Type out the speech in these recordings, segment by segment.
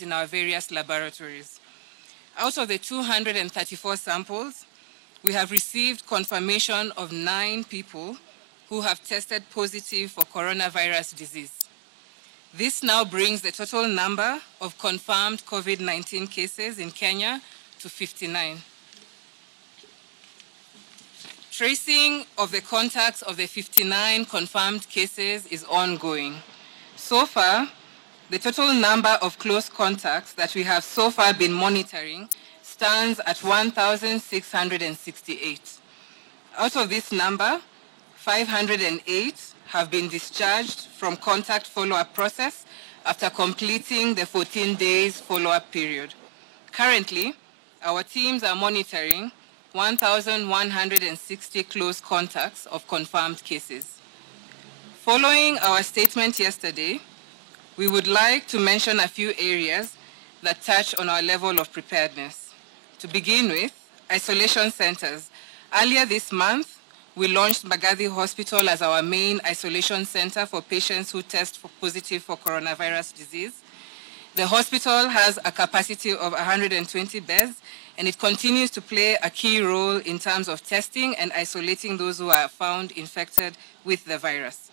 in our various laboratories. Out of the 234 samples, we have received confirmation of 9 people who have tested positive for coronavirus disease. This now brings the total number of confirmed COVID-19 cases in Kenya to 59. Tracing of the contacts of the 59 confirmed cases is ongoing. So far, the total number of close contacts that we have so far been monitoring stands at 1,668. Out of this number, 508 have been discharged from contact follow-up process after completing the 14 days follow-up period. Currently, our teams are monitoring 1,160 close contacts of confirmed cases. Following our statement yesterday, we would like to mention a few areas that touch on our level of preparedness. To begin with, isolation centers. Earlier this month, we launched Mbagathi Hospital as our main isolation center for patients who test positive for coronavirus disease. The hospital has a capacity of 120 beds, and it continues to play a key role in terms of testing and isolating those who are found infected with the virus.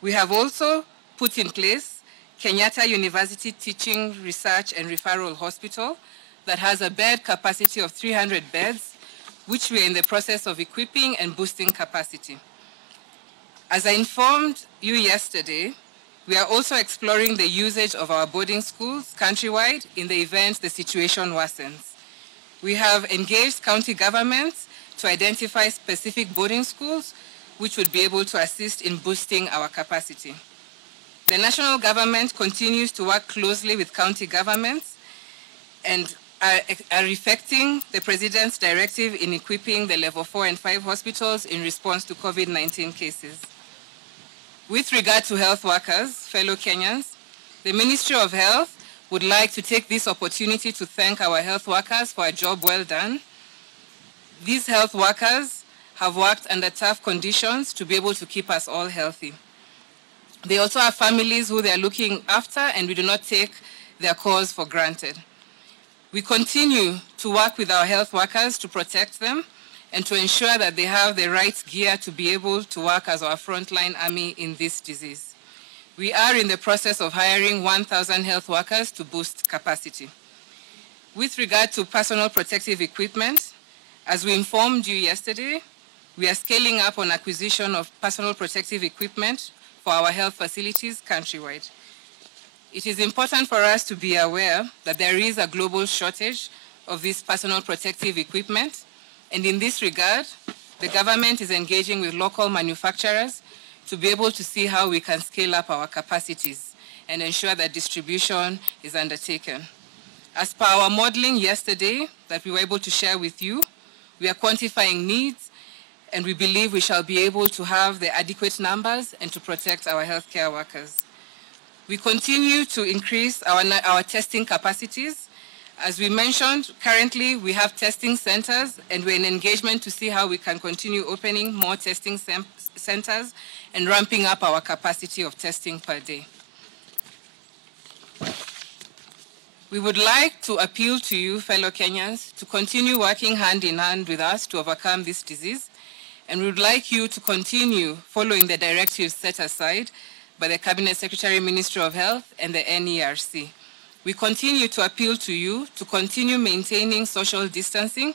We have also put in place Kenyatta University Teaching, Research and Referral Hospital that has a bed capacity of 300 beds, which we are in the process of equipping and boosting capacity. As I informed you yesterday, we are also exploring the usage of our boarding schools countrywide in the event the situation worsens. We have engaged county governments to identify specific boarding schools which would be able to assist in boosting our capacity. The national government continues to work closely with county governments and are effecting the President's directive in equipping the level 4 and 5 hospitals in response to COVID-19 cases. With regard to health workers, fellow Kenyans, the Ministry of Health would like to take this opportunity to thank our health workers for a job well done. These health workers have worked under tough conditions to be able to keep us all healthy. They also have families who they are looking after, and we do not take their cause for granted. We continue to work with our health workers to protect them and to ensure that they have the right gear to be able to work as our frontline army in this disease. We are in the process of hiring 1,000 health workers to boost capacity. With regard to personal protective equipment, as we informed you yesterday, we are scaling up on acquisition of personal protective equipment for our health facilities countrywide. It is important for us to be aware that there is a global shortage of this personal protective equipment, and in this regard, the government is engaging with local manufacturers to be able to see how we can scale up our capacities and ensure that distribution is undertaken. As per our modeling yesterday that we were able to share with you, we are quantifying needs, and we believe we shall be able to have the adequate numbers and to protect our healthcare workers. We continue to increase our testing capacities. As we mentioned, currently we have testing centers, and we're in engagement to see how we can continue opening more testing centers and ramping up our capacity of testing per day. We would like to appeal to you, fellow Kenyans, to continue working hand in hand with us to overcome this disease, and we would like you to continue following the directives set aside by the Cabinet Secretary, Ministry of Health, and the NERC. We continue to appeal to you to continue maintaining social distancing,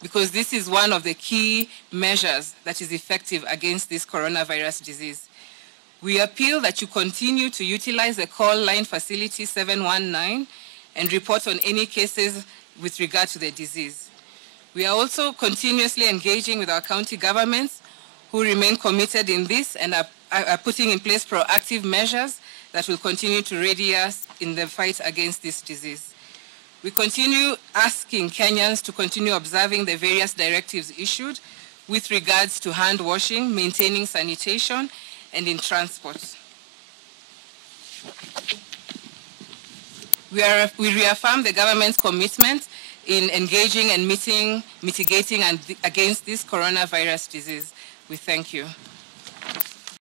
because this is one of the key measures that is effective against this coronavirus disease. We appeal that you continue to utilize the call line facility 719 and report on any cases with regard to the disease. We are also continuously engaging with our county governments who remain committed in this and are putting in place proactive measures that will continue to ready us in the fight against this disease. We continue asking Kenyans to continue observing the various directives issued with regards to hand washing, maintaining sanitation, and in transport. We reaffirm the government's commitment in engaging and mitigating against this coronavirus disease. We thank you.